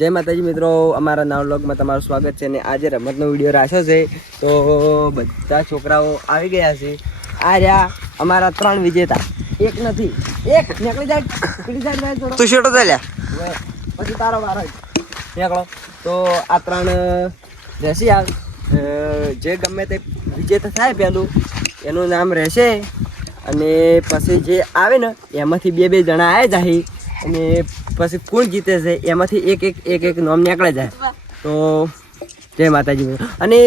જય માતાજી મિત્રો, અમારા નવા વ્લોગમાં તમારું સ્વાગત છે. અને આજે રમતનો વિડીયો રાખ્યો છે, તો બધા છોકરાઓ આવી ગયા છે. આ રહ્યા અમારા 3 વિજેતા. એક નથી, એક નીકળી જાય તું શેટો ચાલ્યા પછી તારો વારો નીકળો. તો આ 3 રહેશે. જે ગમે તે વિજેતા થાય પહેલું એનું નામ રહેશે, અને પછી જે આવે ને એમાંથી 2 જણા આવી જાય, અને પછી કોણ જીતે છે એમાંથી એક નામ નીકળે જાય. તો જય માતાજી. અને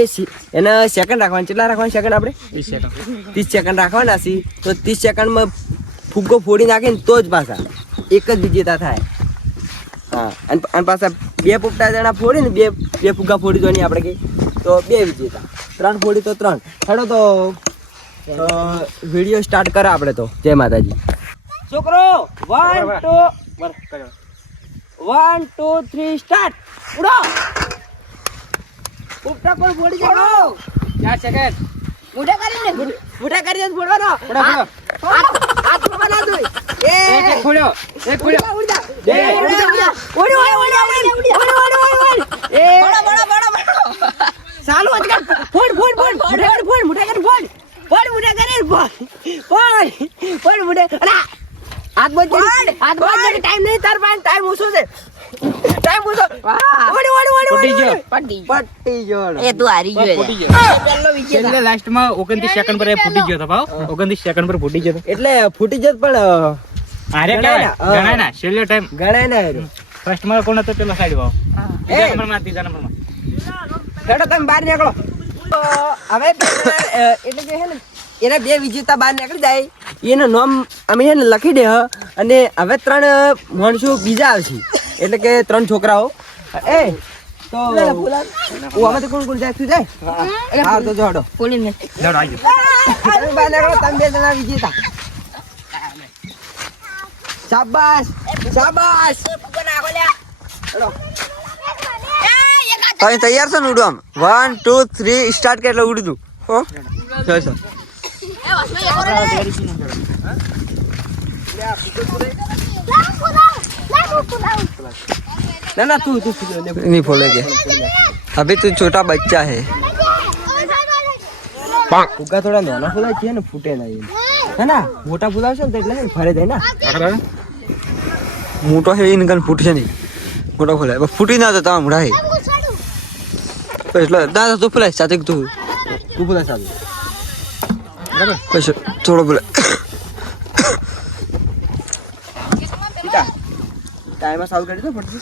એના સેકન્ડ રાખવાના, કેટલા રાખવાના સેકન્ડ? આપણે 30 સેકન્ડ રાખવાના છે. તો 30 સેકન્ડમાં ફુગ્ગો ફોડી નાખીને તો જ પાછા એક જ વિજેતા થાય. હા, અને પાછા 2 પોપટા જણા ફોડીને બે ફુગ્ગા ફોડી દો નહીં આપણે કે, તો 2 વિજેતા. 3 ફોડી તો 3. હેડો તો વિડીયો સ્ટાર્ટ કરે આપણે. તો જય માતાજી. છોકરો 1 2 3 સ્ટાર્ટ. ઉડો. પોપટા પર ફોડી જાઓ. 4 સેકન્ડ. મુઠા કરીને ફોડવાનો. હાથ પર ના દોય. એક ફોડ્યો. ઉડ્યા. ચાલુ અટકા. ફોડ મુઠા કરીને ફોડ. હાથ બજ ટાઈમ નહીં, તાર પાસે ટાઈમ ઓછો છે. પટ્ટી ગયો. એ તું હારી ગયો. પહેલો વિજેતા લાસ્ટ માં 29 સેકન્ડ પર ફૂટી ગયો હતો ભાવ. 29 સેકન્ડ પર ફૂટી ગયો. એટલે ફૂટી જત, પણ અરે ગણાય ના છેલ્લો ટાઈમ ગણાય ના. ફર્સ્ટ માં કોણ હતો પેલો સાઈડ ભાવ. બીજા નંબર માં, ત્રીજા નંબર માં. હેડો તમે બહાર નીકળો. તો હવે એટલે જે છે ને એના 2 વિજેતા બહાર નીકળી જાય, એનું નામ અમે છે ને લખી દે. અને હવે 3 માણસો બીજા આવશે, એટલે કે 3 છોકરાઓ. તો આમાંથી કોણ જાય? તું જાય? હા, તો જોડો પોલીને બહાર નીકળો. તમે 2 જણા વિજેતા. શાબાશ. તમે તૈયાર છો ને ઉડવા? 1 2 3 સ્ટાર્ટ કે એટલે ઉડી દઉં. હો ચાલ. ना तू नहीं फोड़ेगे, अभी तू छोटा बच्चा है. फुग्गा थोड़ा नाना फुला चाहिए ना, फूटे ना ये, है ना? मोटा फुला છે ને એટલે ફરે જાય ને. મોટો છે ઇનકન ફૂટશે નહીં. મોટો ફુલાય ફૂટી ના જતા મોટા છે એટલે દાદા તું ફુલાય સાથે તું ફુલાય સાથે બરાબર. પછી થોડો ફુલાય. ટાઈમર ચાલુ કરી દો ફટકી.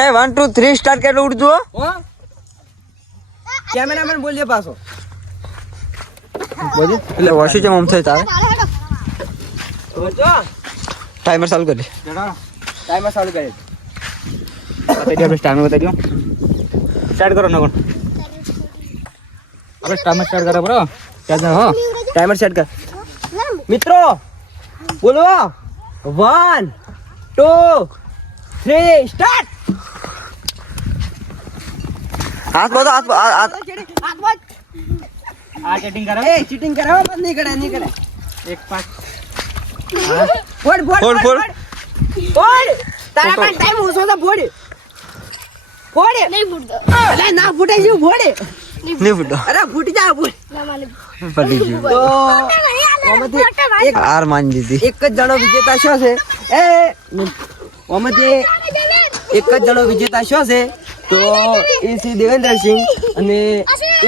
1 2 3 સ્ટાર્ટ કે એટલે ઉડજો. કેમેરામેન બોલજે પાછો. બોલી એટલે વોશી છે મમ થાય તારે. ટાઈમર ચાલુ કરી. ટાઈમર ચાલુ કરી. બતાવી દો. ટાઈમર બતાવી દો. સ્ટાર્ટ કરો નકોન. આપણે ટાઈમર સ્ટાર્ટ કરો બરો. હો ટાઈમર સેટ કર. મિત્રો બોલો. 1 2 3 સ્ટાર્ટ. હાથ બોલો. હાથ આ ચેટિંગ કરો. ચીટિંગ કરાવો મત. નહીં કરે. 1 5. ફોડ. તારા પાસે ટાઈમ ઓછો છે. ફોડ નહીં ફૂટતો. અરે ના ફૂટે જેવું. ફોડ નહીં ફૂટો. અરે ફૂટી જા. ફૂટી ગયું. તો આમાંથી એક હાર માની દીધી. એક જ જણો વિજેતા શું છે? આમાંથી એક જ જણો વિજેતા શું છે? તો એ છે દેવેન્દ્રસિંહ. અને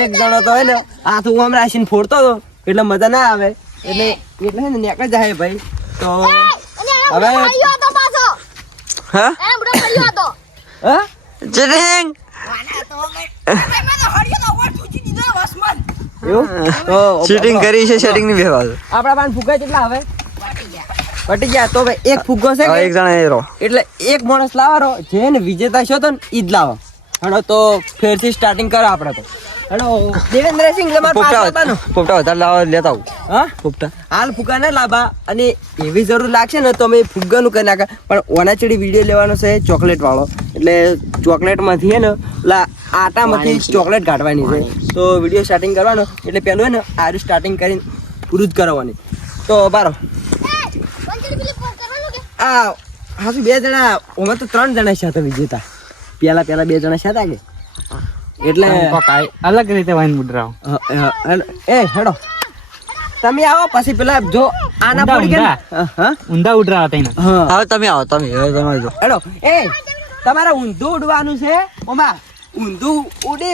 એક જણો તો હે ને હાથ હું હમણાં આસીને ફોડતો હતો એટલે મજા ના આવે, એટલે હે ને નીકળી જાય ભાઈ. તો હવે ચીટિંગ કરી છે. સેટિંગ ની બેવા આપડા પાસે ફુગ્ગા કેટલા હવે પટી ગયા. તો ભાઈ એક ફુગ્ગો છે, એક જણા એરો, એટલે એક માણસ લાવવાનો. જે ને વિજેતા છો તો ઈ જ લાવો. હેડો તો ફેરથી સ્ટાર્ટિંગ કરો આપણે. તો હેડો દેવેન્દ્રસિંહ તમારે પોપટા વધારે લાવવા લેતા આવું. હા પોપટા હાલ ફુગ્ગા ના લાવવા. અને એવી જરૂર લાગશે ને તો અમે ફુગ્ગાનું કરી નાખા. પણ ઓનાચડી વિડીયો લેવાનો છે ચોકલેટ વાળો, એટલે ચોકલેટમાંથી હે ને આટામાંથી ચોકલેટ કાઢવાની છે. તો વિડીયો સ્ટાર્ટિંગ કરવાનો, એટલે પેલું હે ને આરું સ્ટાર્ટિંગ કરીને પૂરું જ કરવાની. તો બારો આ હા શું 2 જણા ઓમાં તો 3 જણા છે તો વિજેતા પેલા 2 જણા છે કે એટલે કોક અલગ રીતે વાઈન મુડરાવ એ હેડો તમે આવો પછી પેલા જો આના પડી ગયા હા ઊંધા ઉડરા હતા એને હા હવે તમે આવો તમે હવે તમારે જો હેડો એ તમારે ઊંધું ઉડવાનું છે ઓમાં ઊંધું ઉડે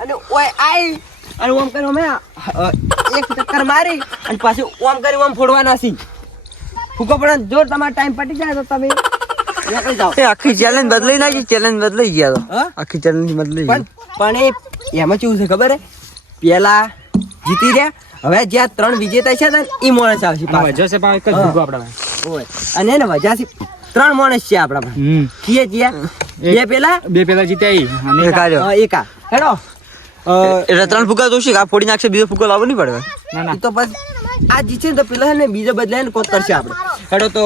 અને ઓય આઈ અને ઓમ કરી અમે એક ચક્કર મારી અને પાછું ઓમ કરી ઓમ ફોડવાના છે ફૂકો પણ જો તમારો ટાઈમ પટી જાય તો તમે નીકળી જાઓ એ આખી ચેલેન્જ બદલાઈ નાખી ચેલેન્જ બદલાઈ ગયા તો હા? આખી ચેલેન્જ બદલાઈ ગઈ પણ એમાં કેવું છે ખબર હે પેલા જીતી રહ્યા હવે જ્યાં 3 વિજેતા છે ને ઈ માણસ આવશે પાછા. વજહ છે પાવ એક જ ભૂગો આપડા ભાઈ ઓય. અને એને વજાથી 3 માણસ છે આપણા પાસે કીએ બે પેલા બે પેલા જીત્યા ઈ અને એક આર્યો. એકા હેડો એટલે 3 ફૂગા તો આ ફોડી નાખશે બીજો ફૂગો લાવવો નહીં પડે ના ના ઈ તો બસ આ જીતશે ને તો પેલા ને બીજો બદલાય ને કોક કરશે આપણે હેડો તો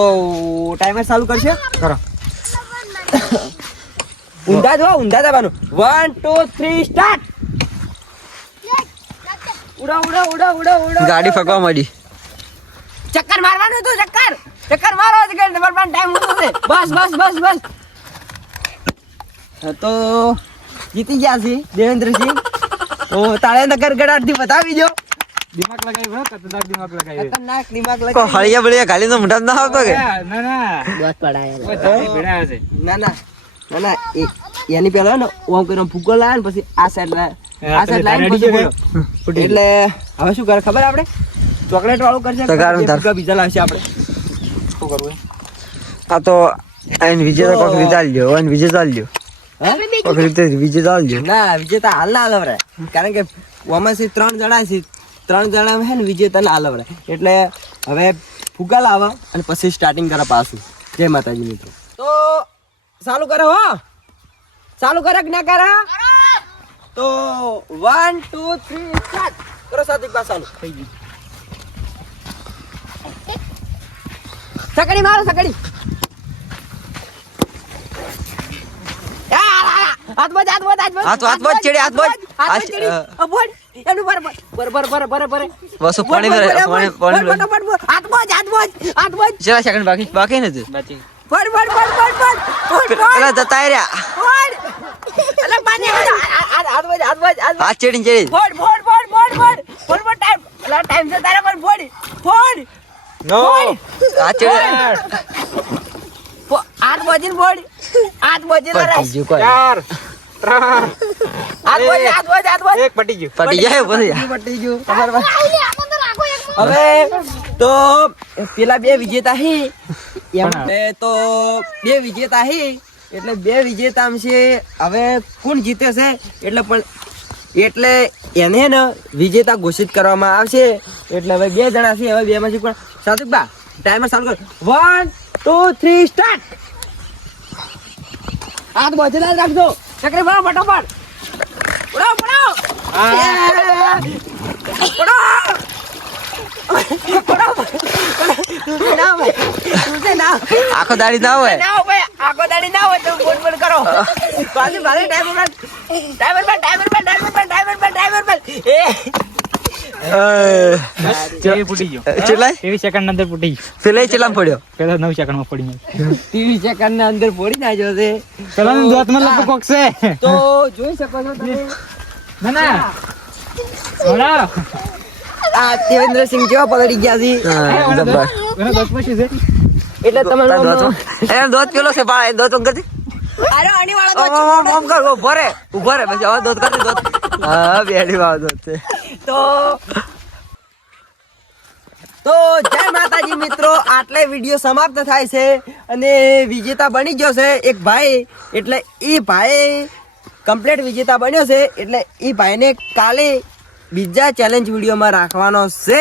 ટાઈમર ચાલુ કરશે કરો ઊંધા જવાનું 1 2 3 સ્ટાર્ટ ઉડા ઉડા ઉડા ઉડા ઉડા ગાડી ફકવા માંડી ચક્કર મારવાનું હતું ચક્કર મારો છે કે તમારો પણ ટાઈમ નતો છે બસ હા, તો જીતી ગયા છે દેવેન્દ્રસિંહ તો તાળે નગર ગડાટથી બતાવી દો દિમાગ લગાવી બરો ખતરનાક દિમાગ લગાવી ખતરનાક દિમાગ કો લગાવી હળિયા બળિયા ગાલી નો મોઢા ના આવતો કે ના ના બસ પડાયા ઓય તારી ભેડા છે ના એની પેલા ને ઓમ કરીને ફૂકો લાવે ને પછી આ સાઈડ લાઈન રેડી પછી છે બોલો. એટલે હવે શું કરે ખબર આપણે ચોકલેટ વાળું કરશે તો ગાળું કે તાર. ફુગ્ગા બીજા લાવશે આપણે શું કરવું આ તો આઈને વિજેતા કોક વિચાર લ્યો આઈને વિજેતા લ્યો હા? કોક રીતે વિજેતા લ્યો ના વિજેતા હાલ ના આલવરે કારણ કે આમાંથી 3 જણા છે 3 જણા છે ને વિજેતા ના આલવરે એટલે હવે ફુગ્ગા લાવો અને પછી સ્ટાર્ટિંગ કરે પાછું જય માતાજી મિત્રો તો ચાલુ કરો હો ચાલુ કરે કે ના કરે તો 1 2 3 સ્ટાર્ટ કરો સાદિક બા ચાલુ થઈ ગયું સકડી મારો સકડી હાથ બજ ચડે હાથ બજ એનું બરાબર બસો પાણી હાથ બજ ચલા સેકન્ડ બાકી નથી બાકી પેલા જતા રહ્યા હાથ ચડી ચડી નો હાથ ચડી પતી ગયું કોઈ 4 3 એક પટી ગયું પટી જાય પછી હવે તો પેલા 2 વિજેતા હે તો 2 વિજેતા હે એટલે 2 વિજેતા છે હવે કોણ જીતે છે એટલે એને ને વિજેતા ઘોષિત કરવામાં આવશે એટલે હવે 2 જણા છે હવે 2 માંથી કોણ સાદુકબા ટાઈમર ચાલુ કર 1 2 3 સ્ટાર્ટ હાથ બચેલા રાખજો ચક્રી મારો ફટાફટ ઉડાવ આખો દાડી ના હોય આખો દાડી ના હોય તો બોલ કરો પાછી ભારે ટાઈમર એ ફૂટી ગયો ચલાય 23 સેકન્ડ અંદર ફૂટી ગયો પેલા ચલામ પડ્યો પેલા 9 સેકન્ડ માં પડી ગયો 30 સેકન્ડ ના અંદર ફોડી નાખ્યો છે પેલા નું દોતમાં લગભગ કોક છે તો જોઈ શકો છો તમે ના ના ઓલા આ દેવેન્દ્રસિંહ કેવા પકડી ગયા છે જબ્બર એનો દોતમાં શું છે એટલે તમારો એનો દોત પેલો છે બાળા દોત ઓમ કરતી અરે આની વાળો ઓમ કર ઉભો રે પછી હવે દોત કરતી દોત હા બેડી વાળો દોત છે તો જય માતાજી મિત્રો આટલે વિડીયો સમાપ્ત થાય છે અને વિજેતા બની ગયો છે એક ભાઈ એટલે એ ભાઈ કમ્પ્લીટ વિજેતા બન્યો છે એટલે એ ભાઈને કાલે બીજા ચેલેન્જ વિડીયોમાં રાખવાનો છે